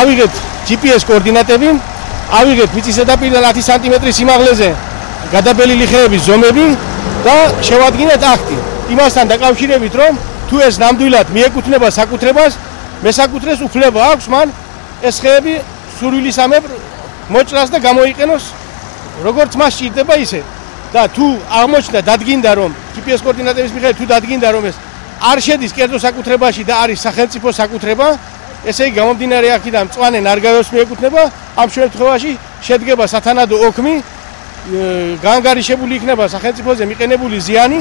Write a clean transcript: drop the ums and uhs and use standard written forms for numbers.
ავიღეთ GPS კოორდინატები, ავიღეთ მიწისზედაპირიდან 10 სანტიმეტრის სიმაღლეზე გადაბელილი ხეების ზომები და შევადგინეთ აქტი. იმასთან დაკავშირებით, რომ თუ ეს ნამდვილად მიეკუთვნება საკუთრებას, მესაკუთრეს უფლება აქვს მან ეს ხეები სურვილისამებრ მოჭრას და გამოიყენოს როგორც მას სჭირდება ისე. და თუ აღმოჩნდა დადგინდა რომ GPS კოორდინატების მიხედვით თუ დადგინდა რომ ეს არ შედის კერძო საკუთრებაში და არის სახელმწიფო საკუთრება, ესე იგი გამომდინარე აქედან მწვანე ნარგავებს მიეკუთვნება, ამ შემთხვევაში შედგება სათანადო ოქმი, გაანგარიშებული იქნება სახელმწიფოზე მიყენებული ზიანი.